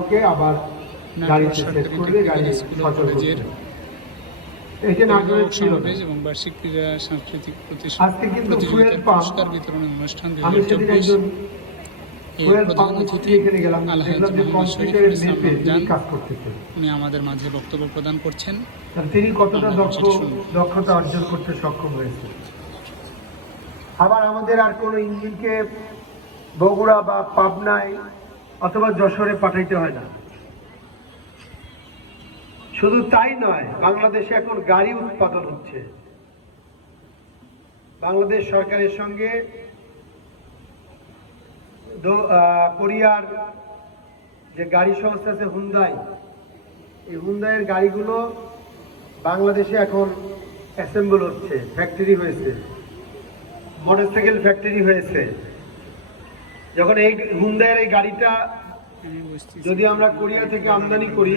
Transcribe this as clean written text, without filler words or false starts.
ওকে আবার গাড়িতে সেট করবে, গাড়ি সচল করবে। এটা নাটোরের ছিল না। এবং বার্ষিক ক্রীড়া সাংস্কৃতিক আজকে কিন্তু ফুয়েল পাম্প, পুরস্কার বিতরণের অনুষ্ঠান আমি সেদিন একজন ফুয়েল পাম্প এখানে গেলাম, দেখলাম যে কম্পিউটারের ম্যাপে তিনি কাজ করতেছেন। উনি আমাদের মাঝে বক্তব্য প্রদান করছেন। তিনি কতটা দক্ষতা অর্জন করতে সক্ষম হয়েছে। আবার আমাদের আর কোনো ইঞ্জিনকে বগুড়া বা পাবনায় অথবা যশোরে পাঠাইতে হয় না। শুধু তাই নয়, বাংলাদেশে এখন গাড়ি উৎপাদন হচ্ছে। বাংলাদেশ সরকারের সঙ্গে কোরিয়ার যে গাড়ি সংস্থা আছে হুন্দাই, এই হুন্দাইয়ের গাড়িগুলো বাংলাদেশে এখন অ্যাসেম্বল হচ্ছে, ফ্যাক্টরি হয়েছে, মোটরসাইকেল ফ্যাক্টরি হয়েছে। যখন এই হুন্দাইয়ের এই গাড়িটা যদি আমরা কোরিয়া থেকে আমদানি করি,